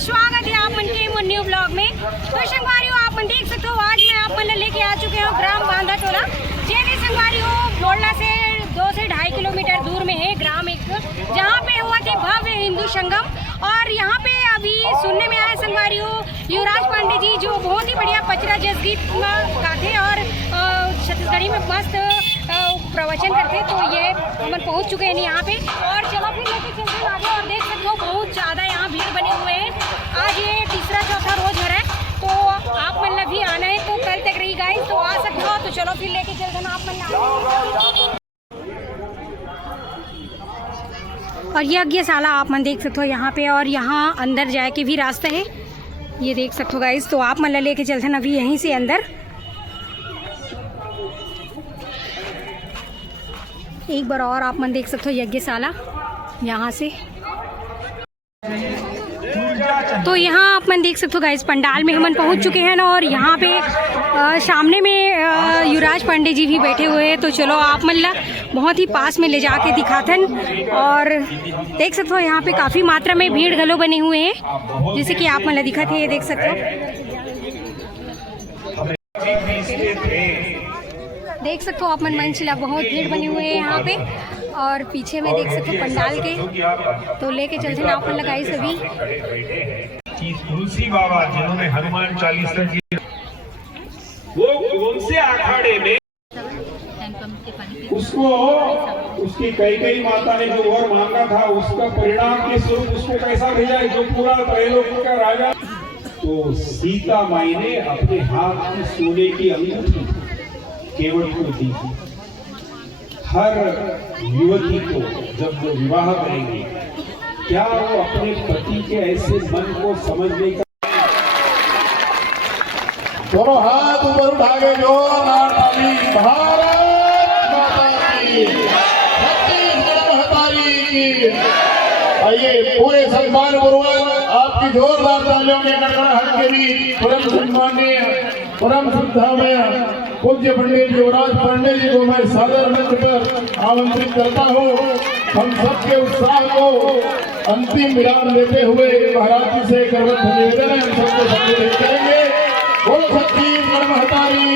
स्वागत है आप मन के न्यू ब्लॉग में। तो संगवारियों आप मन देख सकते हो आज मैं आप मन लेके आ चुके हूँ ग्राम बांधा टोला। जैसे संगवारियों बोलना से 2 से 2.5 किलोमीटर दूर में है ग्राम एक, जहाँ पे हुआ थे भव्य हिंदू संगम। और यहाँ पे अभी सुनने में आया संगवारियों युवराज पांडे जी जो बहुत ही बढ़िया पचरा जस गीत गाते और छत्तीसगढ़ी में मस्त प्रवचन करते। तो ये हम पहुँच चुके हैं यहाँ पे और चलो फिर लेके चलते हैं आगे। और देख सकते हो बहुत ज़्यादा यहाँ भीड़ बने हुए हैं। आज ये तीसरा चौथा रोज हो रहा है, तो आप मतलब भी आना है तो कल तक रही गाइस, तो आ सकते हो। तो चलो फिर लेके चलते हैं आप मन। और ये यज्ञशाला आप मन देख सकते हो यहाँ पे, और यहाँ अंदर जाए के भी रास्ता है, ये देख सकते हो गाइस। तो आप मन लेके चलते हैं अभी यहीं से अंदर। एक बार और आप मन देख सकते हो यज्ञशाला यहाँ से। तो यहाँ आप मन देख सकते हो गाइस पंडाल में हम पहुँच चुके हैं ना, और यहाँ पे सामने में युवराज पांडे जी भी बैठे हुए हैं। तो चलो आप मतलब बहुत ही पास में ले जाके दिखाथन। और देख सकते हो यहाँ पे काफ़ी मात्रा में भीड़ घलो बने हुए हैं, जैसे कि आप मतलब दिखा थे, ये देख सकते हो। देख सकते हो आप मन मंचला बहुत भीड़ बनी हुई है यहाँ पे, और पीछे में देख सकते हो पंडाल के। तो लेके चलते हैं आप मन लगाई सभी तुलसी बाबा जिन्होंने हनुमान चालीसा की, वो कौन से अखाड़े में उसको उसकी कई माता ने जो वर मांगा था उसका परिणाम के स्वरूप उसको कैसा भेजा जो पूरा त्रैलोक का राजा। तो सीता माई ने अपने हाथ की सोने की अंगूठी केवट को दी थी। हर युवती को जब वो विवाह करेंगे, क्या वो अपने पति के ऐसे मन को समझने का दोनों हाथ ऊपर उठा के जो नारायणी भारत माता की, छत्तीसगढ़ महतारी की। आइए पूरे सम्मान पूर्वक आपकी जोरदार तालियों के गड़गड़ाहट के भी परम सम्मानीय परम श्रद्धामय पूज्य पंडित युवराज पांडे जी को मैं सादर मंच पर आमंत्रित करता हूँ। हम सबके उत्साह को अंतिम विराम देते हुए महाराज जी से करवत निवेदन है, हम सबको संबोधित करेंगे। बोलो छत्तीसगढ़ महतारी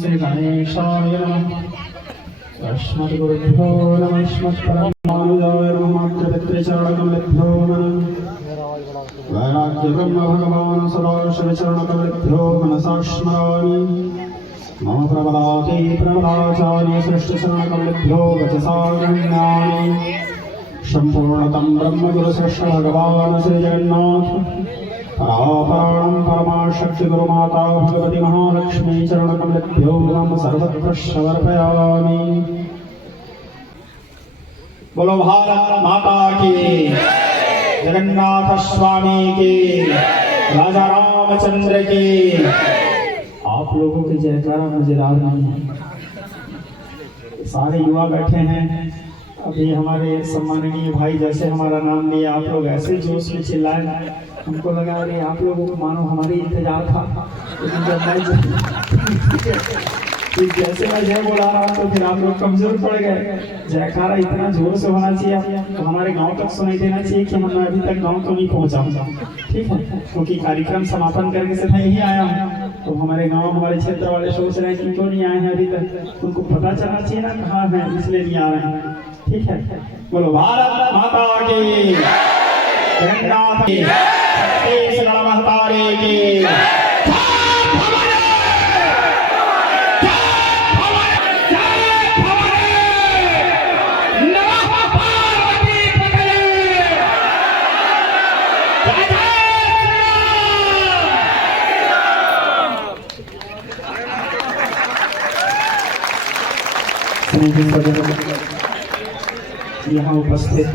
श्री गणेशाय अस्मद्गुरुभ्यो नमः अस्मत्परमानुजाय नमः पितृचरणकमलेभ्यो नमः वैराग्यब्रह्म भगवान् सदाशिवचरणकमलेभ्यो मनसा स्मरामि मम प्रबलाते प्रणवाचार्य सृष्टिचरणकमलेभ्यो वचसा गृह्णामि सम्पूर्णतं ब्रह्मगुरुश्रेष्ठ भगवान् श्री जगन्नाथ परापराणं परमाशक्ति गुरुमाता भगवती महालक्ष्मी चरणकमलेभ्यो नमः सर्वत्र समर्पयामि। बोलो भारत माता की, जगन्नाथ स्वामी की, राजा रामचंद्र की। आप लोगों के जयकारा मजेदार नहीं है, सारे युवा बैठे हैं। अभी हमारे सम्माननीय भाई जैसे हमारा नाम लिए आप लोग ऐसे जोश में चिल्लाए, हमको लगा अरे आप लोगों को मानो हमारी इंतजार था। लेकिन जब मैं जैसे मैं जय बोला रहा तो फिर आप लोग कमजोर पड़ गए। जयकारा इतना जोर से होना चाहिए तो हमारे गांव तक सुनाई देना चाहिए कि मैं अभी तक गांव तो नहीं पहुंचा। ठीक है, क्योंकि कार्यक्रम समापन करके से मैं यही आया हूँ, तो हमारे गांव हमारे क्षेत्र वाले सोच रहे हैं कि क्यों नहीं आए हैं अभी तक। उनको पता चलना चाहिए ना कहाँ है, इसलिए नहीं आ रहे हैं। ठीक है, बोलो भारत माता की, जगन्नाथ की, छत्तीसगढ़ महतारी की। यहाँ उपस्थित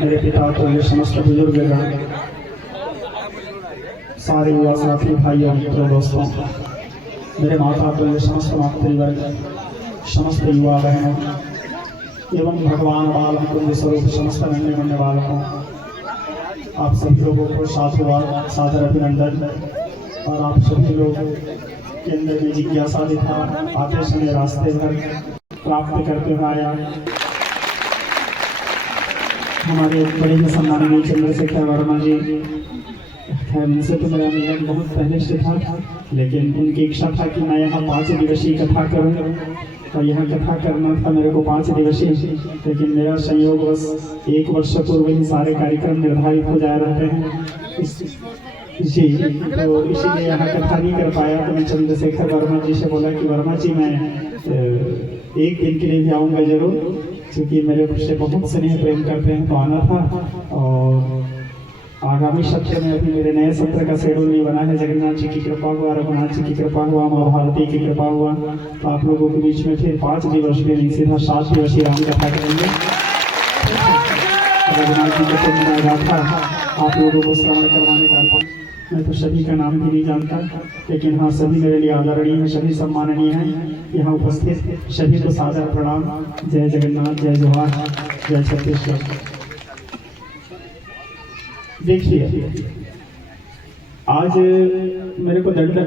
मेरे पिता तो ये समस्त बुजुर्गगण, सारे युवा साथी भाइयों मित्रों दोस्तों, मेरे माता तो ये समस्त मातृवर्ग, समस्त युवा बहनों एवं भगवान बाल मुकुंद स्वरूप समस्त गण्य गण्य बालकों, आप सभी लोगों को साधुवाद सादर अभिनंदन। और आप सभी लोग के अंदर में जिज्ञासा दिखा, आते समय रास्ते भर प्राप्त करते हुए आया। हमारे बड़े ही सम्माननीय चंद्रशेखर वर्मा जी, खैर उनसे तो मेरा मिलन बहुत पहले से था, लेकिन उनकी इच्छा था कि मैं यहाँ 5 दिवसीय कथा करूँ, और यहाँ कथा करना था मेरे को 5 दिवसीय, लेकिन मेरा संयोग बस 1 वर्ष पूर्व ही सारे कार्यक्रम निर्धारित हो जाए रहते हैं जी, तो इसीलिए यहाँ कथा नहीं कर पाया। तो मैं चंद्रशेखर वर्मा जी से बोला कि वर्मा जी मैं 1 दिन के लिए भी आऊँगा जरूर, क्योंकि मेरे से बहुत स्नेह प्रेम करते हैं, तो आना था। और आगामी सत्र में अभी मेरे नए सत्र का शेड्यूल नहीं बना है, जगन्नाथ जी की कृपा हुआ, रघुनाथ जी की कृपा हुआ, माँ भारती की कृपा हुआ, तो आप लोगों के बीच में फिर 5 दिवस में नहीं, सीधा 7 दिवसीय राम कथा करेंगे। रघुनाथ जी की गाथा आप लोगों को श्रवण करवाने का, मैं तो सभी का नाम भी नहीं जानता, लेकिन हाँ सभी मेरे लिए आदरणीय हैं, सभी सम्माननीय हैं। यहाँ उपस्थित सभी को सादर प्रणाम। जय जगन्नाथ, जय जोहार, जय छत्तीसगढ़। देखिए, आज मेरे को दंड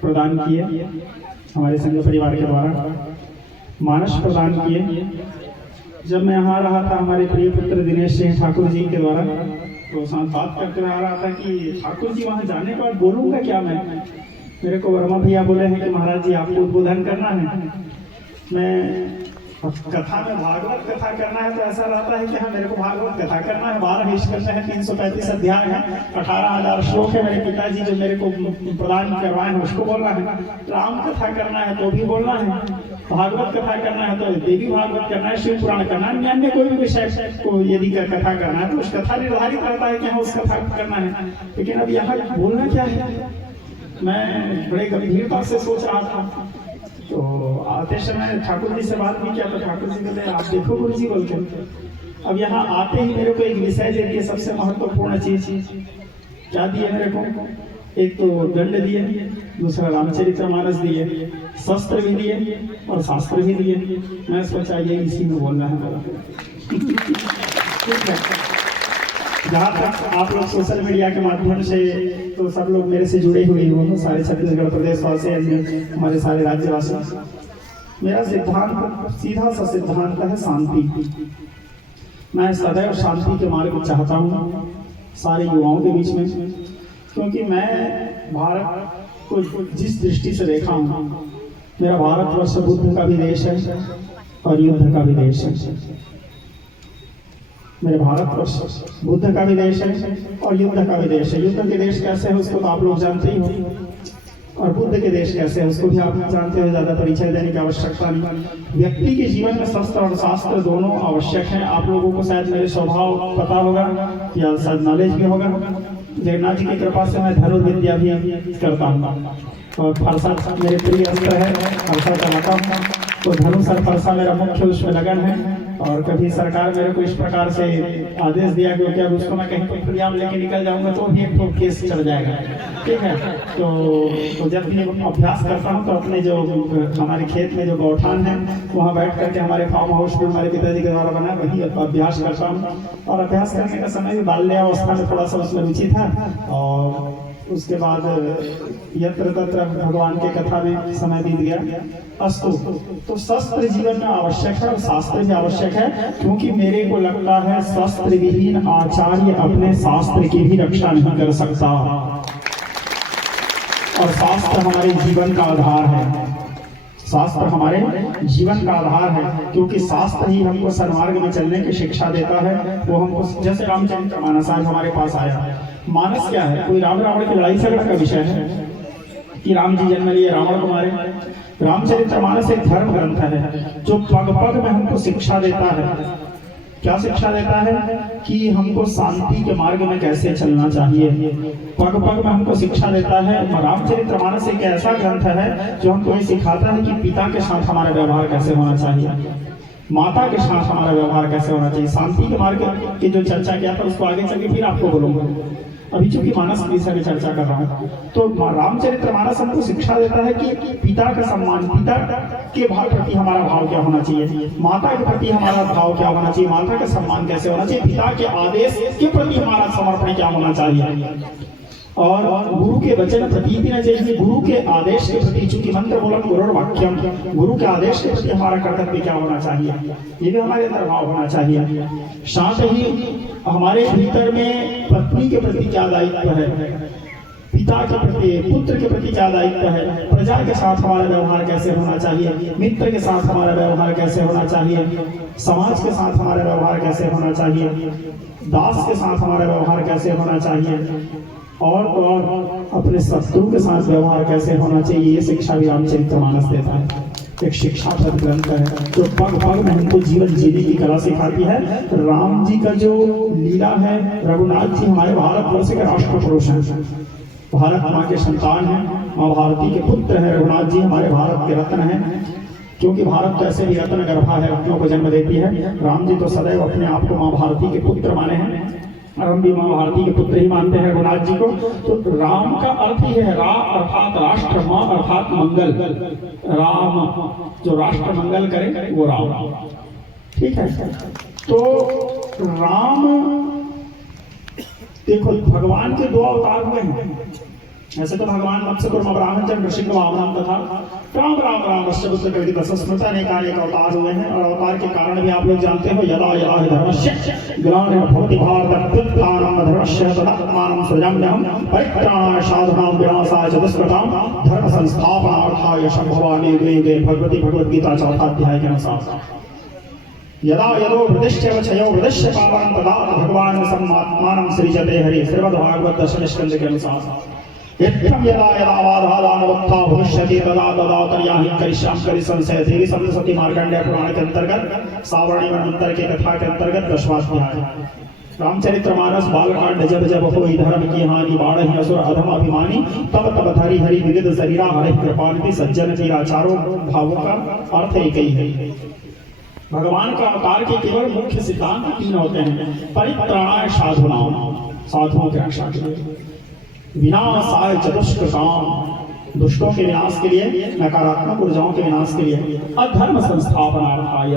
प्रदान किए हमारे संघ परिवार के द्वारा, मानस प्रदान किए। जब मैं यहाँ रहा था हमारे प्रिय पुत्र दिनेश सिंह ठाकुर जी के द्वारा, तो साथ बात करते हुए आ रहा था कि ठाकुर जी वहाँ जाने के बाद बोलूँगा क्या मैं। मेरे को वर्मा भैया बोले हैं कि महाराज जी आपको उद्बोधन करना है। मैं कथा में भागवत कथा करना है, तो ऐसा रहता है कि हाँ मेरे को भागवत कथा करना है। 12 स्कंद है, 335 अध्याय है, 18,000 श्लोक है। मेरे पिताजी जो मेरे को प्रदान करवाए हैं उसको बोलना है। राम कथा करना है तो भी बोलना है, भागवत कथा करना है तो देवी भागवत करना है, शिव पुराण करना है, अन्य कोई भी विषय को यदि कथा करना है तो उस कथा निर्धारित रहता है कि हाँ उस कथा करना है। लेकिन अब यहाँ बोलना क्या है, मैं बड़े गंभीरता से सोच रहा था। तो आते समय ठाकुर जी से बात नहीं किया, तो ठाकुर जी बोले आप देखो गुरु जी बोलते। अब यहाँ आते ही मेरे को एक विषय दे दिए, सबसे महत्वपूर्ण चीज क्या दिए मेरे को, एक तो दंड दिए, दूसरा रामचरितमानस दिए, शस्त्र भी दिए और शास्त्र भी दिए। मैं सोचा ये इसी में बोलना है मेरा। ठीक है, जहाँ तक आप लोग सोशल मीडिया के माध्यम से तो सब लोग मेरे से जुड़े हुए हो, सारे छत्तीसगढ़ प्रदेश वासी, हमारे सारे राज्यवासी। मेरा सिद्धांत सीधा सा सिद्धांत है शांति। मैं सदैव शांति के मार्ग चाहता हूँ सारे युवाओं के बीच में, क्योंकि मैं भारत को जिस दृष्टि से देखा हूँ, मेरा भारतवर्ष बुद्ध का भी देश है और युद्ध का भी देश है। मेरे भारतवर्ष बुद्ध का भी देश है और युद्ध का भी देश है। युद्ध के देश कैसे है उसको तो आप लोग जानते ही हो, और बुद्ध के देश कैसे है उसको भी आप जानते हो, ज्यादा परिचय देने की आवश्यकता नहीं। व्यक्ति के जीवन में शस्त्र और शास्त्र दोनों आवश्यक हैं। आप लोगों को शायद मेरे स्वभाव पता होगा या शायद नॉलेज भी होगा। जगन्नाथ जी की कृपा से मैं धनुर्विद्या भी करता हूँ, और फरसा मेरे प्रिय अस्त्र है, फरसा चलाता हूँ। तो धनुष और फरसा मेरा मुख्य उसमें लगन है। और कभी सरकार मेरे को इस प्रकार से आदेश दिया कि अब उसको मैं कहीं पर खुलेआम लेके निकल जाऊंगा तो भी एक तो केस चल जाएगा। ठीक है, तो जब भी अभ्यास करता हूँ तो अपने जो हमारे खेत में जो गौठान है वहाँ बैठ करके हमारे फार्म हाउस में हमारे पिताजी के द्वारा बना वही अभ्यास करता हूँ। और अभ्यास करने का समय भी बाल्यावस्था में थोड़ा सा उसमें रुचि था, और उसके बाद यत्र तत्र भगवान के कथा में समय बीत गया। अस्तु, तो शस्त्र जीवन में आवश्यक है और शास्त्र भी आवश्यक है, क्योंकि मेरे को लगता है शस्त्र विहीन आचार्य अपने शास्त्र की भी रक्षा नहीं कर सकता, और शास्त्र हमारे जीवन का आधार है। शास्त्र हमारे जीवन का आधार है, क्योंकि शास्त्र ही हमको सन्मार्ग में चलने की शिक्षा देता है। वो हमको, जैसे रामचरित मानस आज हमारे पास आया, मानस क्या है? कोई राम रावण की लड़ाई झगड़ा का विषय है कि राम जी जन्म लिए रावण को मारे? रामचरितमानस एक धर्म ग्रंथ है जो पग पग में हमको शिक्षा देता है। क्या शिक्षा देता है? कि हमको शांति के मार्ग में कैसे चलना चाहिए। पग पग में हमको शिक्षा देता है। रामचरितमानस एक ऐसा ग्रंथ है जो हमको ये सिखाता है कि पिता के साथ हमारा व्यवहार कैसे होना चाहिए, माता के साथ हमारा व्यवहार कैसे होना चाहिए। शांति के मार्ग की जो चर्चा किया था उसको आगे चल के फिर आपको बोलूंगा। अभी चूंकि मानस विषय में चर्चा कर रहा हूँ, तो रामचरितमानस हमको शिक्षा देता है कि पिता का सम्मान, पिता के भाव प्रति हमारा भाव क्या होना चाहिए, माता के प्रति हमारा भाव क्या होना चाहिए, माता का सम्मान कैसे होना चाहिए, पिता के आदेश के प्रति हमारा समर्पण क्या होना चाहिए, और गुरु के वचन प्रतीति न चाहिए। गुरु के आदेश के प्रति, चूंकि मंत्र बोलन गुरु वाक्यम, गुरु के आदेश के प्रति हमारा कर्तव्य क्या होना चाहिए, ये भी हमारे अंदर भाव होना चाहिए। साथ ही हमारे भीतर में पत्नी के प्रति क्या दायित्व है, पिता के प्रति, पुत्र के प्रति क्या दायित्व है, प्रजा के साथ हमारा व्यवहार कैसे होना चाहिए, मित्र के साथ हमारा व्यवहार कैसे होना चाहिए, समाज के साथ हमारा व्यवहार कैसे होना चाहिए, दास के साथ हमारा व्यवहार कैसे होना चाहिए, और अपने शत्रु के साथ व्यवहार कैसे होना चाहिए। ये शिक्षा भी रामचरितमानस देता है। एक शिक्षाप्रद ग्रंथ है जो पग पग में हमको जीवन जीने की कला सिखाती है। राम जी का जो लीला है, रघुनाथ जी हमारे भारतवर्ष के राष्ट्र पुरुष हैं, भारत माँ के संतान हैं, माँ भारती के पुत्र हैं। रघुनाथ जी हमारे भारत के रत्न हैं, क्योंकि भारत तो ऐसे भी रत्न गर्भा है, रत्नों को जन्म देती है। राम जी तो सदैव अपने आप को माँ भारती के पुत्र माने हैं, और हम भी माँ भारती के पुत्र ही मानते हैं रघुनाथ जी को। तो राम का अर्थ ही है रा अर्थात राष्ट्र, माँ अर्थात मंगल। राम जो राष्ट्र मंगल करे वो राम, ठीक है। तो राम, देखो भगवान के दो अवतार हुए हैं। ऐसे तो भगवान मत्स्य कुर्म ब्राह्मण चंद्र सिंह वामन तथा राम राम राम अष्टपुत्र कवि दस स्मृता अनेक अवतार हुए हैं। और अवतार के कारण भी आप लोग जानते हो, यदा यदा धर्मस्य ग्लानिर्भवति भारतत्युत्थानं धर्मस्य तदात्मानं सृजाम्यहं परित्राणाय साधूनां विनाशाय च दुष्कृतां धर्म संस्थापनार्थाय संभवामि युगे युगे। भगवती भगवद गीता चौथा अध्याय के अनुसार यदा यदो वृदिश्च वचयो वृदिश्च पावनं तदा भगवान् सम्मात्मानं सृजते हरि। श्रीमद्भागवत दशम स्कंद के अनुसार यदा यदा वाधादानवत्था भविष्यति तदा तदा तर्याहि करिष्यामि करिसंशय। देवी सप्तशती मार्कंडेय पुराण के अंतर्गत सावरणी मंत्र के कथा के अंतर्गत 10वां अध्याय। रामचरितमानस बालकांड जब जब होई धर्म की हानि, बाढ़हि असुर अधम अभिमानी, तब तब धरि हरि विविध शरीरा हरि कृपानिधि सज्जन पीरा। चारों भावों का अर्थ एक ही है। भगवान का अवतार के केवल मुख्य सिद्धांत 3 होते हैं। परित्राणाय साधूनां, साधुओं की रक्षा के लिए, विनाशाय च दुष्कृतां, दुष्टों के विनाश के लिए, नकारात्मक ऊर्जाओं के विनाश के लिए, अधर्म संस्थापनार्थाय,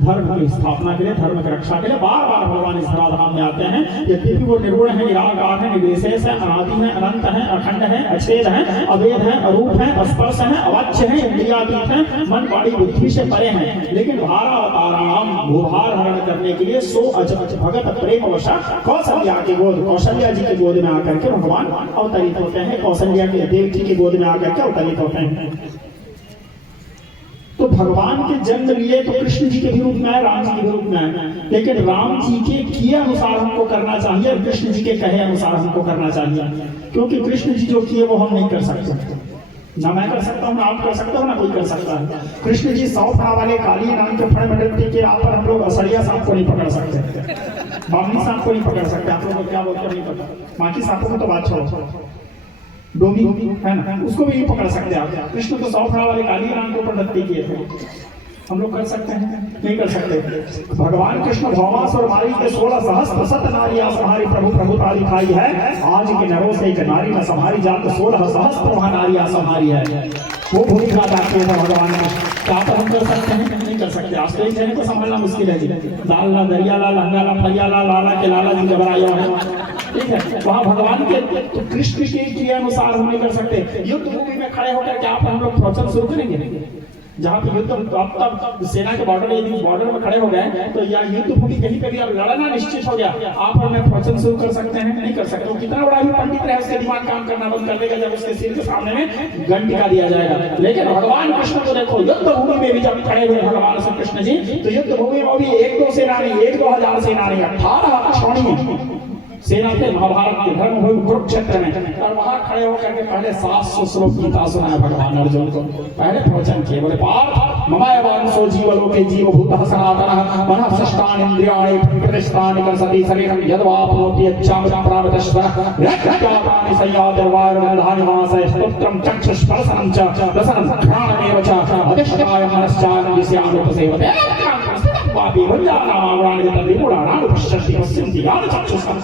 धर्म की स्थापना के लिए, धर्म की रक्षा के लिए। बार बार भगवान इस धराधाम में आते हैं। यद्यपि वो निर्गुण है, निराकार है, निर्विशेष है, अनादि है, अनंत है, अखंड है, अछेद है, अवेद है, अरूप है, अस्पर्श है, अवाच्य है, इंद्रियातीत है, मन वाणी बुद्धि से परे हैं। लेकिन भारावताराम, भूभार हरण करने के लिए सो अजब भगत प्रेम वशा कौशल्या के गोद, कौशल्या जी के गोद में आकर के भगवान अवतरित होते हैं। कौशल्या के देवकी के गोद में आकर के अवतरित होते हैं। तो भगवान के जन्म लिए तो कृष्ण जी के भी रूप में है, राम जी के भी रूप में है, लेकिन राम जी के किए अनुसार हमको करना चाहिए और कृष्ण जी के कहे अनुसार हमको करना चाहिए। क्योंकि कृष्ण जी जो किए वो हम नहीं कर सकते, ना मैं कर सकता हूँ, ना आप कर सकते हो, ना कोई कर सकता है। कृष्ण जी 100 फणा वाले काली नाम के फण मंडल के आप पर हम लोग असरिया सांप को नहीं पकड़ सकते, बामनी सांप को नहीं पकड़ सकते। आप लोग क्या बोलते नहीं पता, बाकी सांपों को तो बात छोड़ो, डोमी है ना, उसको भी नहीं पकड़ सकते आप। कृष्ण तो 100 फणा वाले काली नाम के ऊपर दत्ती किए थे, हम लोग कर सकते हैं? नहीं कर सकते। भगवान कृष्ण भौमासुर मारी के 16 सहस्त्र सत नारियां संहारी प्रभु प्रभुता दिखाई है। आज के नरों से एक नारी न संहारी जात, 16 सहस्त्र वहां नारियां संहारी है। वो भूमिका जाती है भगवान ने। क्या हम कर सकते हैं? नहीं कर सकते। आज तो एक जन को संभालना मुश्किल है जी। लाल ला दरिया ला लहंगा ला फरिया ला लाला के लाला जी घबराया है, ठीक है। वहाँ भगवान के तो कृष्ण के अनुसार हम नहीं कर सकते। युद्ध भूमि में खड़े होकर के आप हम लोग प्रवचन शुरू करेंगे? जहाँ पे युद्ध तब सेना के बॉर्डर यदि बॉर्डर में खड़े हो गए तो या युद्ध भूमि कहीं पे भी अब लड़ना निश्चित हो गया, आप और मैं प्रवचन शुरू कर सकते हैं? नहीं कर सकते। कितना बड़ा भी पंडित रहे उसके दिमाग काम करना बंद कर देगा जब उसके सिर के सामने में गन टिका दिया जाएगा। लेकिन भगवान कृष्ण को देखो, युद्ध भूमि में भी जब खड़े हुए भगवान श्री कृष्ण जी, तो युद्ध भूमि में भी 1-2 सेना नहीं, 1-2 हजार सेना नहीं, 18 अक्षौणी सेना थे महाभारत के धर्मभूमि कुरुक्षेत्र में। और वहां खड़े होकर के पहले 700 श्लोक गीता सुनाया भगवान अर्जुन को, पहले प्रवचन किए। बोले पार्थ ममैव वंशो जीवलोके जीवभूतः सनातनः मनः षष्ठानि इंद्रियाणि प्रतिष्ठानि कर्षति शरीरं यद्वाप्नोति यच्चामृतप्रावतश्वरः रक्तानि संयातिर्वायुर्गन्धानि वासः स्तोत्रं चक्षुस्पर्शनं च रसनं घ्राणमेव च अधिष्ठाय मनश्चान्विष्यानुपसेवते वापि वञ्जानामावृणानि तद्विमूढानां पश्यन्ति पश्यन्ति यानि चक्षुषः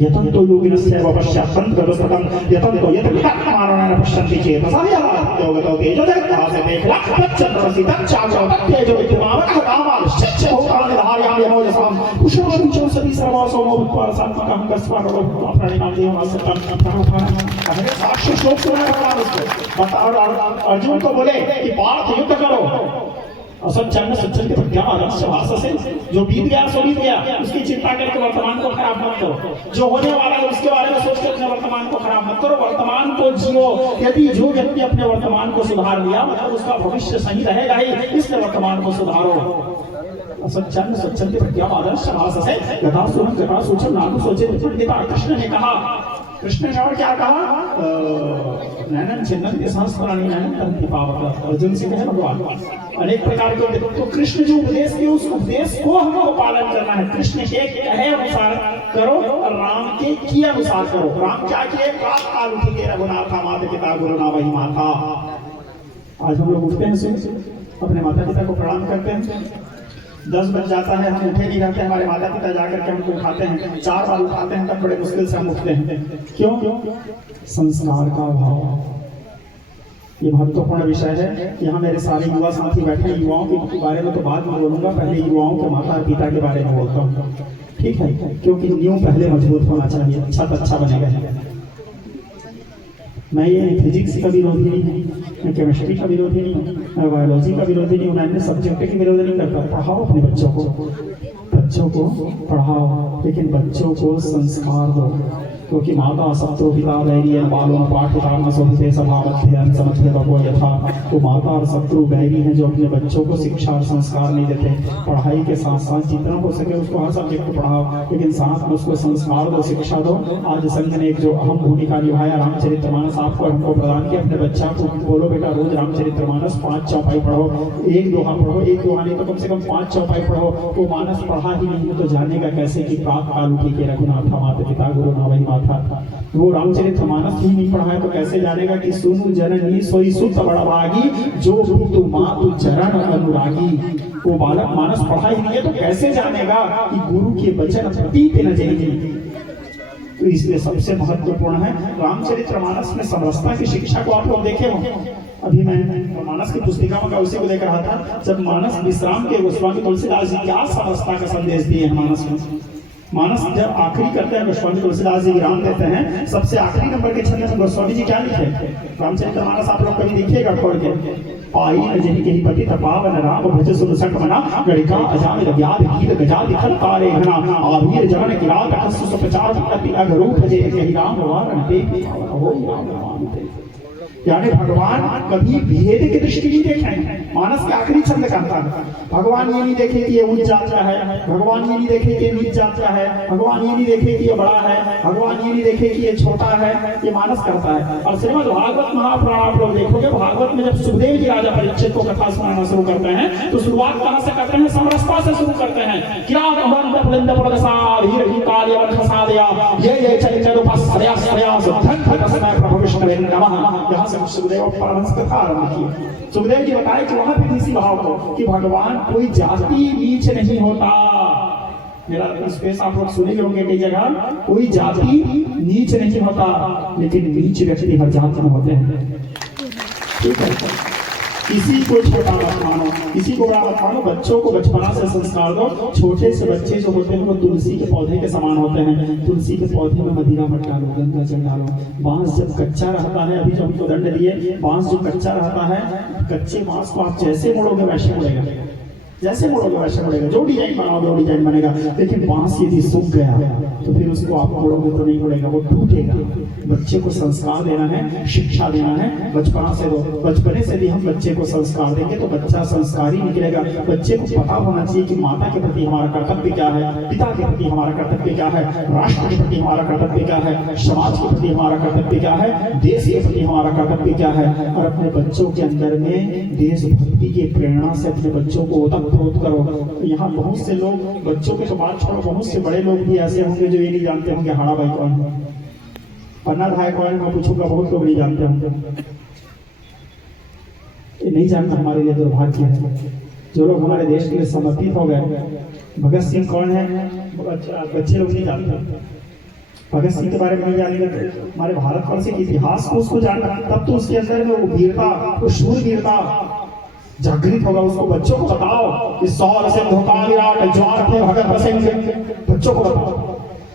यतन्तो योगिनस्यैव पश्यन्तन्तरस्ततं यतन्तो यतविहात्मानोन पश्यन्ति चेतसा योगतो तेजो जगत्तासे देखला तच्चन्द्रमसि तच्चाचो तत्तेजो विद्युमावकः कामाश्चिच्छ भूतानि धारयामि यमोजसां कुशोऽविचो सति सर्वसो भूत्वा सात्मकं कस्मारो प्रणिनाम देवमासतं प्रार्थना। पहले 700 श्लोक सुनाया भगवान उसको, और अर्जुन को बोले कि पार्थ युद्ध करो। असंचन्न सज्जन के प्रज्ञा से जो बीत गया सो बीत गया, उसकी चिंता करके वर्तमान को खराब मत करो। जो होने वाला है उसके बारे में सोचकर अपने वर्तमान को खराब मत करो, वर्तमान को जियो। यदि जो व्यक्ति अपने वर्तमान को सुधार लिया मतलब उसका भविष्य सही रहेगा ही, इसलिए वर्तमान को सुधारो। असंचन्न सज्जन के प्रज्ञा से यथासुरं जटासूचं नानु सोचे। कृष्ण ने कहा, कृष्ण ने और क्या कहा, नैनन छिन्नन्ति सहस्राणि नैनन तन्ति पावक। अर्जुन से कहे भगवान अनेक प्रकार के, तो कृष्ण जो उपदेश दिए उस उपदेश को हमको पालन करना है। कृष्ण के कहे अनुसार करो और राम के किए अनुसार करो। राम क्या किए, प्रात काल उठी के रघुनाथा माता पिता गुरु ना वही माता। आज हम लोग उठते हैं सुबह, अपने माता पिता को प्रणाम करते हैं, 10 बज जाता है हम उठे नहीं रहते, हमारे माता पिता जाकर के हमको उठाते हैं, 4 बार उठाते हैं, तब बड़े मुश्किल से हम उठते हैं। क्यों? संस्कार का अभाव। ये महत्वपूर्ण विषय है। यहाँ मेरे सारे युवा साथी बैठे, युवाओं के बारे में तो बाद में बोलूंगा, पहले युवाओं के माता पिता के बारे में बोलता हूँ, ठीक है? क्योंकि न्यू पहले मजबूत होना चाहिए, अच्छा तो अच्छा बनेगा। मैं ये फिजिक्स का विरोधी नहीं हूँ, मैं केमिस्ट्री का विरोधी नहीं हूँ, मैं बायोलॉजी का विरोधी नहीं हूँ, मैं अन्य सब्जेक्ट की विरोधी नहीं करता। पढ़ाओ अपने बच्चों को पढ़ाओ, लेकिन बच्चों को संस्कार दो। क्योंकि माता सत्रो पिता वैरी बालों पाठिता शोभिते स्वभावध्य समध्य बभो यथा। तो माता और शत्रु वैरी हैं जो अपने बच्चों को शिक्षा और संस्कार नहीं देते। पढ़ाई के साथ साथ जितना हो सके उसको हर सब्जेक्ट पढ़ाओ, लेकिन साथ में उसको संस्कार दो, शिक्षा दो। आज संघ ने एक जो अहम भूमिका निभाया, रामचरितमानस आपको हमको प्रदान किया। अपने बच्चा को बोलो बेटा रोज रामचरितमानस 5 चौपाई पढ़ो, 1 दोहा पढ़ो, 1 दोहा नहीं तो कम से कम 5 चौपाई पढ़ो। वो मानस पढ़ा ही नहीं तो जानेगा कैसे कि प्रात काल उठी के रघुनाथा माता पिता गुरु ना वही माता। वो रामचरितमानस ही नहीं पढ़ा है तो कैसे जानेगा कि सुनु जननी सोई सुत बड़भागी जो तू मातु चरण अनुरागी। वो बालक मानस पढ़ा ही नहीं है तो कैसे जानेगा कि गुरु के वचन प्रति पे न जाएगी। तो इसलिए सबसे महत्वपूर्ण है रामचरितमानस में समरसता की शिक्षा को आप लोग देखे हो। अभी मैं मानस की पुस्तिका में उसी को देख रहा था, जब मानस विश्राम के गोस्वामी तुलसीदास जी क्या समरसता का संदेश दिए हैं। मानस जब आखिरी करते हैं गोस्वामी तुलसीदास जी विराम देते हैं, सबसे आखिरी नंबर के छंद में गोस्वामी जी क्या लिखे? रामचरितमानस आप लोग कभी देखिएगा खोल के। पाई न जहि कहि पति तपावन राम भज सुन सट मना गणिका अजामिल व्याध गीत गजा दिखल कारे घना आवीर जगन किरात हस्त सुपचार अति अघरूप जे कहि राम वारण ते हो राम राम ते। यानी भगवान कभी भेद की दृष्टि नहीं देखें। मानस के आखिरी छंद कहता है भगवान ये नहीं देखे कि ये उच्च जात का है, भगवान ये नहीं देखे कि ये नीच जात का है, भगवान ये नहीं देखे कि ये बड़ा है, भगवान ये नहीं देखे कि ये छोटा है। ये मानस करता है। और श्रीमद् भागवत महापुराण आप लोग देखोगे, भागवत में जब सुखदेव जी राजा परीक्षित को कथा सुनाना शुरू करते हैं तो शुरुआत कहां से करते हैं? समरसता से शुरू करते हैं। क्या सुखदेव परमहंस कथा आरंभ की। सुखदेव जी बताए कि वहां पे इसी भाव को कि भगवान कोई जाति नीच नहीं होता। मेरा स्पेस आप लोग सुने होंगे कई जगह, कोई जाति नीच नहीं होता, लेकिन नीच व्यक्ति हर जात में होते हैं। ठीक है, किसी को छोटा मत मानो, किसी को बड़ा मत मानो। बच्चों को बचपना से संस्कार दो। छोटे से बच्चे जो होते हैं वो तुलसी के पौधे के समान होते हैं। तुलसी के पौधे में मदिरा मत डालो, गंगा जल डालो। बांस जब कच्चा रहता है, अभी जो हमको दंड दिए, बांस जो कच्चा रहता है, कच्चे बांस को आप जैसे मोड़ोगे वैसे मुड़ेगा, जैसे मोड़ोगे वैसे मुड़ेगा। जो डिजाइन बनाओगे वो डिजाइन बनेगा। लेकिन बांस यदि सूख गया तो फिर उसको आप मोड़ोगे तो नहीं मुड़ेगा, वो टूटेगा। बच्चे को संस्कार देना है, शिक्षा देना है, बचपना से दो। बचपने से भी हम बच्चे को संस्कार देंगे तो बच्चा संस्कारी निकलेगा। बच्चे को पता होना चाहिए कि माता के प्रति हमारा कर्तव्य क्या है, पिता के प्रति हमारा कर्तव्य क्या है, राष्ट्र के प्रति हमारा कर्तव्य क्या है, समाज के प्रति हमारा कर्तव्य क्या है, देश के प्रति हमारा कर्तव्य क्या है। और अपने बच्चों के अंदर में देशभक्ति की प्रेरणा से अपने बच्चों को ओतप्रोत करो। यहाँ बहुत से लोग, बच्चों के तो बात छोड़ो, बहुत से बड़े लोग भी ऐसे होंगे जो ये नहीं जानते होंगे हाड़ा भाई कौन है, पन्ना भाई कौन है। मैं पूछूंगा, बहुत लोग नहीं जानते होंगे। ये नहीं जानना हमारे लिए दुर्भाग्य है। जो लोग हमारे देश के लिए समर्पित हो गए, भगत सिंह कौन है बच्चे लोग नहीं जानते। भगत सिंह के बारे में नहीं जानेंगे तो हमारे भारतवर्ष के इतिहास को उसको जानना, तब तो उसके अंदर में वो वीरता, वो शूरवीरता जागृत होगा। उसको बच्चों को बताओ कि सौर सिंधु का विराट ज्वार थे भगत सिंह। बच्चों को बताओ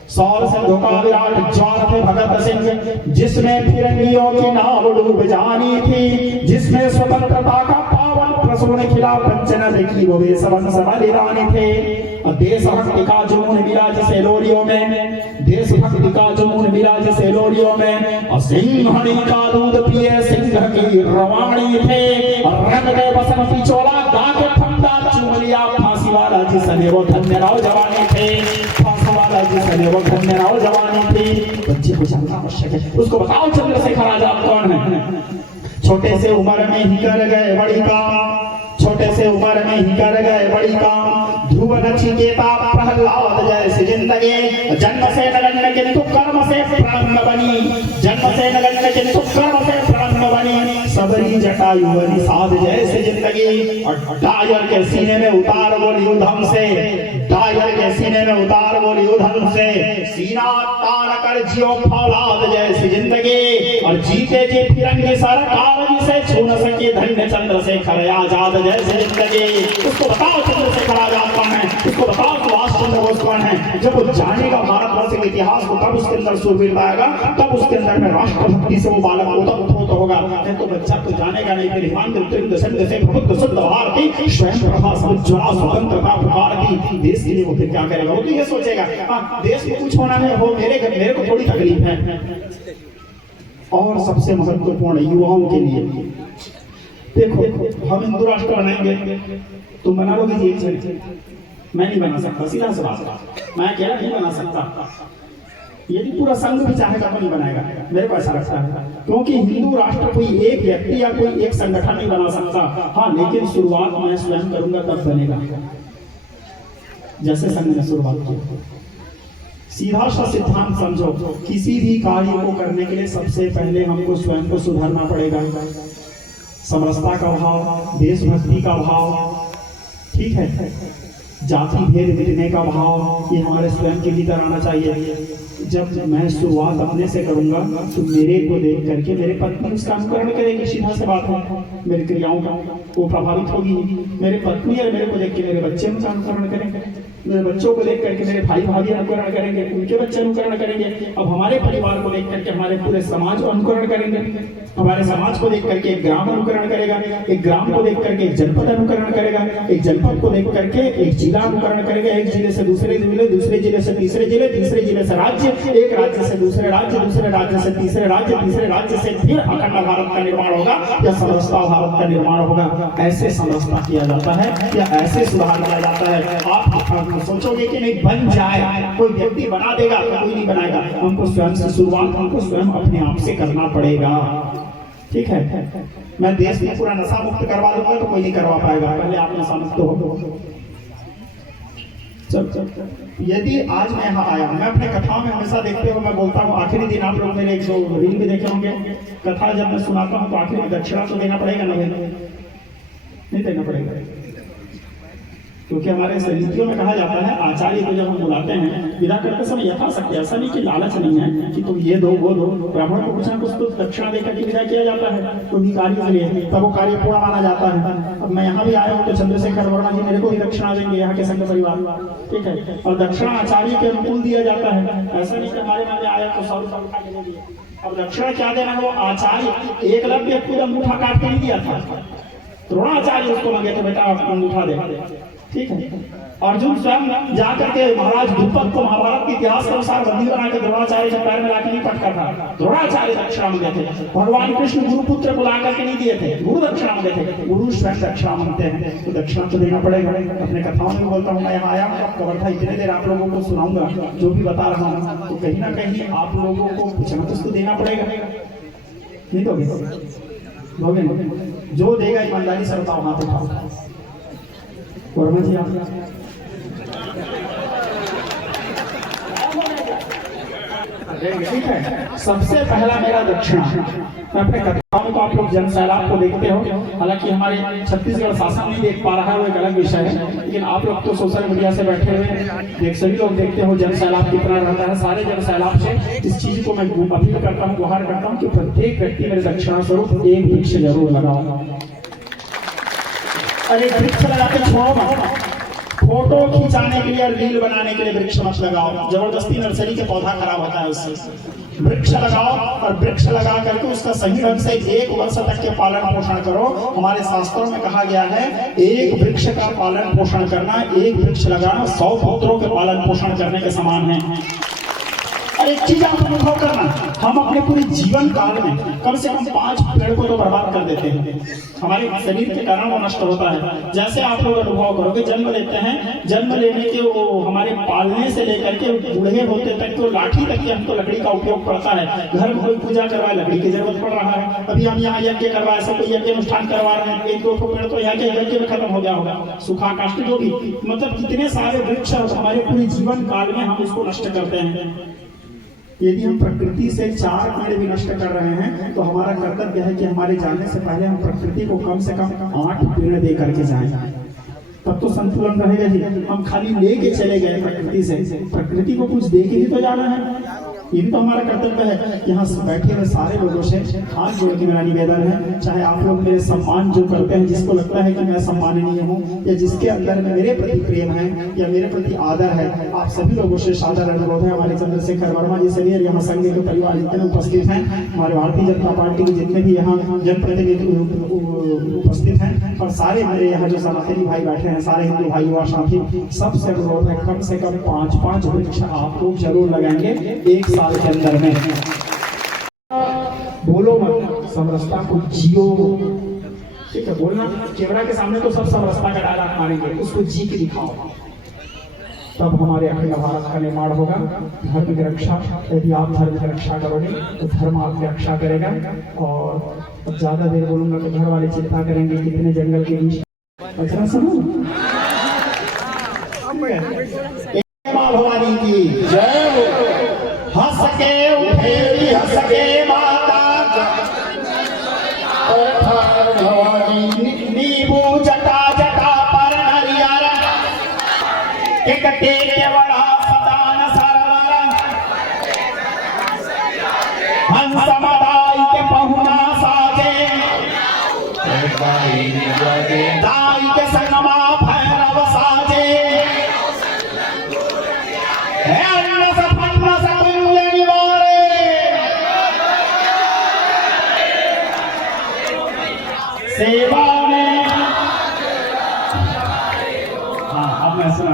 सौर सिंधु का विराट ज्वार थे भगत सिंह, जिसमें फिरंगियों की नाव डूब जानी थी, जिसमें स्वतंत्रता का पावन प्रसून खिला पंचन देखी वो वे सबन बलिदानी थे। देशभक्ति का जुनून मिला जिसे लोरियों में, देशभक्ति का जुनून मिला जिसे लोरियों में। सिंहनी का दूध पिए सिंह की रवानी थे, रंग दे बसंती चोला गा के ठंडा चूम लिया फांसी वाला जिसने वो धन्य नौजवानी थे, फांसी वाला जिसने वो धन्य नौजवानी थी। बच्चे को जानना आवश्यक है। उसको बताओ चंद्रशेखर आजाद कौन है। छोटे से उम्र में ही कर गए बड़ी काम, छोटे से उम्र में ही कर गए बड़ी काम। ध्रुव नचिकेता प्रहलाद जैसी जिंदगी, जन्म से नगण्य किंतु कर्म से प्रारंभ बनी, जन्म से नगण्य किंतु कर्म से प्रारंभ बनी। सबरी जटायु निषाद जैसी जिंदगी, और डायर के सीने में उतार बोली उधम से, डायर के सीने में उतार बोली उधम से। सीना तान कर जियो फौलाद जैसी जिंदगी, और जीते जी फिरंगी सरकार जिसे छू न सके धन्य चंद्रशेखर आजाद जैसी जिंदगी। उसको बताओ चंद्रशेखर आजाद कौन है, उसको बताओ सुभाष चंद्र बोस कौन है। जब वो जानेगा भारतवर्ष के इतिहास को, तब उसके अंदर शूरवीरता आएगा, तब उसके अंदर में राष्ट्रभक्ति से वो बालक ओतप्रोत होगा। नहीं तो बच्चा तो जानेगा नहीं। फिर हिमांद्र से प्रबुद्ध शुद्ध भारती स्वयं प्रभा समुज्ज्वला स्वतंत्रता पुकारती, देश के लिए वो फिर क्या करेगा। वो तो ये सोचेगा देश में कुछ होना है, हो मेरे को थोड़ी तकलीफ है। और सबसे महत्वपूर्ण युवाओं के लिए, देखो हम हिंदू राष्ट्र बनाएंगे, तुम बना लोगे जी एक जन, मैं नहीं बना सकता। सीधा सा बात, मैं अकेला नहीं बना सकता। यदि पूरा संघ भी चाहेगा तो नहीं बनाएगा, मेरे को ऐसा लगता है। क्योंकि हिंदू राष्ट्र कोई एक व्यक्ति या कोई एक संगठन नहीं बना सकता। हाँ, लेकिन शुरुआत मैं स्वयं करूंगा तब बनेगा, जैसे संघ ने शुरुआत की। सीधा सा सिद्धांत समझो, किसी भी कार्य को करने के लिए सबसे पहले हमको स्वयं को सुधारना पड़ेगा। समरसता का भाव, देशभक्ति का भाव, ठीक है, जाति भेद मिटने का भाव, ये हमारे स्वयं के भीतर आना चाहिए। जब मैं शुरुआत अपने से करूंगा तो मेरे को देख करके मेरे पत्नी उसका अनुकरण करेगी। सीधा से बात है, मेरी क्रियाओं का वो प्रभावित होगी। मेरे पत्नी और मेरे को देख के मेरे बच्चे उनका अनुकरण करेंगे, मेरे बच्चों को देख करके मेरे भाई भाभी अनुकरण करेंगे, उनके बच्चे अनुकरण करेंगे। अब हमारे परिवार को देख करके हमारे पूरे समाज अनुकरण करेंगे, हमारे समाज को देख करके एक ग्राम अनुकरण करेगा, एक ग्राम को देख करके एक जनपद अनुकरण करेगा, एक जनपद को देख करके एक जिला अनुकरण करेगा, एक जिले से दूसरे जिले, दूसरे जिले से तीसरे जिले, तीसरे जिले से राज्य, एक राज्य से दूसरे राज्य, दूसरे राज्य से तीसरे राज्य, तीसरे राज्य से फिर अखंड भारत का निर्माण होगा या समरसता भारत का निर्माण होगा। ऐसे समरसता किया जाता है या ऐसे सुधार किया जाता है। आप सोचोगे कि नहीं बन जाए, कोई व्यक्ति बना देगा तो कोई नहीं बनाएगा। हमको स्वयं से शुरुआत, हमको स्वयं अपने आप से करना पड़ेगा, ठीक है। मैं देश में पूरा नशा मुक्त करवा दूंगा तो कोई नहीं करवा पाएगा, पहले आप नशा मुक्त हो। यदि आज मैं यहाँ आया, मैं अपने कथाओं में हमेशा देखते हुए मैं बोलता हूँ, आखिरी दिन आप लोग मेरे एक जो रील भी देखे होंगे, कथा जब मैं सुनाता हूँ तो आखिरी में दक्षिणा तो देना पड़ेगा ना भाई, नहीं देना पड़ेगा। क्योंकि हमारे रीतियों में कहा जाता है आचार्य को जब हम बुलाते हैं विदा करते समय यथाशक्ति, ऐसा नहीं कि लालच नहीं है कि तुम ये दो वो दो, ब्राह्मण को कुछ ना कुछ तो दक्षिणा देकर के विदा किया जाता है तो भी कार्य के लिए, तब वो कार्य पूरा माना जाता है। अब मैं यहाँ भी आया हूँ तो चंद्रशेखर वर्मा जी मेरे को भी दक्षिणा देंगे, यहाँ के संघ परिवार, ठीक है, और दक्षिणा आचार्य के अनुकूल दिया जाता है, ऐसा नहीं कि हमारे माने आया तो 100 रुपये उठा के दे दिया। अब दक्षिणा क्या देना, वो आचार्य एकलव्य खुद अंगूठा काट के नहीं दिया था, द्रोणाचार्य उसको मांगे थे बेटा अंगूठा दे, ठीक है। अर्जुन स्वयं जाकर के महाराज द्रुपद को महाभारत के इतिहास के अनुसार बंदी बना के द्रोणाचार्य के पैर में लाके नहीं पटका था, द्रोणाचार्य दक्षिणा मांगे थे। भगवान कृष्ण गुरुपुत्र को ला करके नहीं दिए थे, गुरु दक्षिणा मांगे थे, गुरु स्वयं दक्षिणा मांगते हैं, तो दक्षिणा तो देना पड़ेगा। अपने कथाओं में बोलता हूँ, मैं यहाँ आया हूँ कवर्धा इतने देर आप लोगों को सुनाऊंगा, जो भी बता रहा हूँ तो कहीं ना कहीं आप लोगों को कुछ ना कुछ तो देना पड़ेगा, नहीं दोगे? जो देगा ईमानदारी से बताओ, हाथ उठाओ। वर्मा जी आप ठीक है। सबसे पहला मेरा दक्षिणा, मैं अपने कथाओं में तो आप लोग जन सैलाब को देखते हो, हालांकि हमारे छत्तीसगढ़ शासन नहीं देख पा रहा है, वो एक अलग विषय है, लेकिन आप लोग तो सोशल मीडिया से बैठे हुए सभी लोग देखते हो जन सैलाब कितना रहता है। सारे जन सैलाब से इस चीज को मैं अपील करता हूँ, गुहार करता हूँ कि प्रत्येक व्यक्ति मेरे दक्षिणा स्वरूप एक वृक्ष जरूर लगाओ। अरे वृक्ष लगाते छोड़ो मत, फोटो खिंचाने के लिए और रील बनाने के लिए वृक्ष मत लगाओ, जबरदस्ती नर्सरी के पौधा खराब होता है उससे। वृक्ष लगाओ और वृक्ष लगा करके उसका सही ढंग से 1 वर्ष तक के पालन पोषण करो। हमारे शास्त्रों में कहा गया है एक वृक्ष का पालन पोषण करना, एक वृक्ष लगाना 100 पुत्रों के पालन पोषण करने के समान है। और एक चीज आप अनुभव करना, हम अपने पूरे जीवन काल में कम से कम 5 पेड़ को तो बर्बाद कर देते हैं, हमारे शरीर के कारण वो नष्ट होता है। जैसे आप लोग अनुभव करोगे, जन्म लेते हैं, जन्म लेने के वो हमारे पालने से लेकर के बूढ़े होते तक तो लाठी तक की हमको लकड़ी का उपयोग पड़ता है। घर में कोई पूजा करवाए लकड़ी की जरूरत पड़ रहा है। अभी हम यहाँ यज्ञ करवाए, सब कोई यज्ञ अनुष्ठान करवा रहे हैं, 1-2 पेड़ तो यहाँ के यज्ञ में खत्म हो गया होगा, सूखा काष्ठ जो भी, मतलब कितने सारे वृक्ष हमारे पूरे जीवन काल में हम उसको नष्ट करते हैं। यदि हम प्रकृति से 4 पेड़ भी नष्ट कर रहे हैं तो हमारा कर्तव्य है कि हमारे जाने से पहले हम प्रकृति को कम से कम 8 पेड़ दे करके जाएं, तब तो संतुलन रहेगा जी। हम खाली लेके चले गए प्रकृति से, प्रकृति को कुछ दे के ही तो जाना है, ये भी तो हमारा कर्तव्य है। यहाँ बैठे हुए सारे लोगों से हाथ जोड़ के मेरा निवेदन है, चाहे आप लोग मेरे सम्मान जो करते हैं, जिसको लगता है कि मैं सम्माननीय हूँ या जिसके अंदर में मेरे प्रति प्रेम है या मेरे प्रति आदर है, आप सभी लोगों से सादर अनुरोध है। हमारे चंद्रशेखर वर्मा जी से भी, यहाँ संघ के परिवार जितने उपस्थित हैं, हमारे भारतीय जनता पार्टी के जितने भी यहाँ जनप्रतिनिधि उपस्थित हैं, और सारे मेरे यहाँ जो सनातनी भाई बैठे हैं, सारे हिंदू भाई और साथी, सबसे अनुरोध है कम से कम 5-5 वृक्ष आप लोग जरूर लगाएंगे 1 साल के अंदर में। बोलो मत, समरसता को जियो, ठीक है? बोलना कैमरा के सामने तो सब समरसता का डायलॉग मारेंगे, उसको जी के दिखाओ, तब हमारे अखंड भारत का निर्माण होगा। धर्म की रक्षा, यदि आप धर्म की रक्षा करोगे तो धर्म आपकी रक्षा करेगा। और अब ज्यादा देर बोलूंगा तो घर वाले चिंता करेंगे, कितने जंगल के बीच। अच्छा सुनो, माँ भवानी की जय हो। हंस के उठेरी हंस के माता भवानी, नींबू जटा जटा पर हरियर, एक टेके बड़ा सदान सरवर, हंस मदाई के पहुना साजे, दाई के संगमा भैरव साजे, सेवा में। हाँ, अब मैं सुना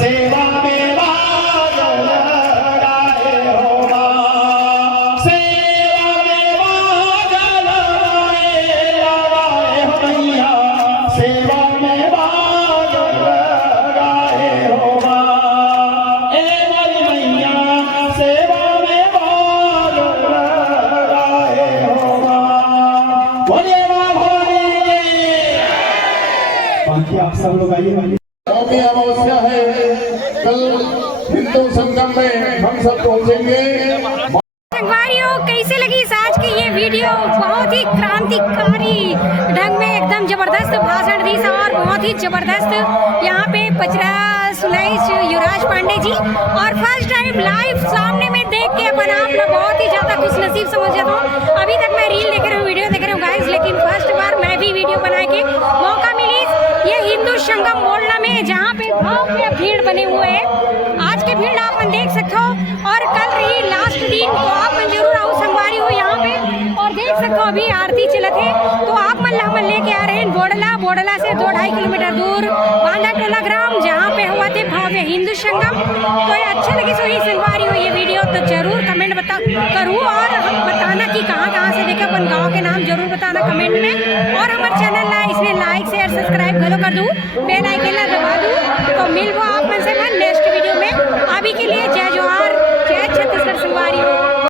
सेवा में भाग लगाए हो मां, सेवा में भाग लगाए हो मैया, सेवा में भाग लगाए हो मां, ए मेरी मैया सेवा में भाग लगाए हो मां। बोलिए मां भवानी की। बाकी आप सब लोग आइए। नवमी अमावस्या है, कल हिंदू संगम में हम सब पहुंचेंगे। संगवारियों, कैसे लगी आज की ये वीडियो? बहुत ही क्रांतिकारी ढंग में एकदम जबरदस्त भाषण दी और बहुत ही जबरदस्त यहाँ पे पचरा सुनाई युवराज पांडे जी। और फर्स्ट टाइम लाइव सामने में देख के अपन आप लोग बहुत ही ज्यादा खुश नसीब समझ जाता हूँ। अभी तक मैं रील देख रही हूँ, वीडियो देख रही हूँ गाइस, लेकिन फर्स्ट बार मैं भी वीडियो बना के मौका मिली ये हिंदू संगम मोहल्ला में, जहाँ पे भव्य भीड़ बने हुए हैं। आज के भीड़ आप देख सकते हो और कल रही लास्ट दिन, तो आप जरूर आओ संगवारी हो यहाँ पे। और देख सकते हो अभी आरती चलत है, तो आप हम लेके आ रहे हैं बोडला से 2-2.5 किलोमीटर दूर बांधा टोला ग्राम, जहाँ पे हुआ थे भव्य हिंदू संगम। तो ये अच्छे लगी सो ही संगवारी हो ये वीडियो तो जरूर कमेंट करूँ और बताना कि कहाँ से देखे, अपन गाँव के नाम जरूर बताना कमेंट में। और हमारे चैनल इसमें लाइक शेयर सब्सक्राइब घलो कर दूँ, बेल आइकन दबा दूँ। तो मिलबो आप मन से मैं नेक्स्ट वीडियो में। अभी के लिए जय जोहार, जय छत्तीसगढ़ संगवारी हो।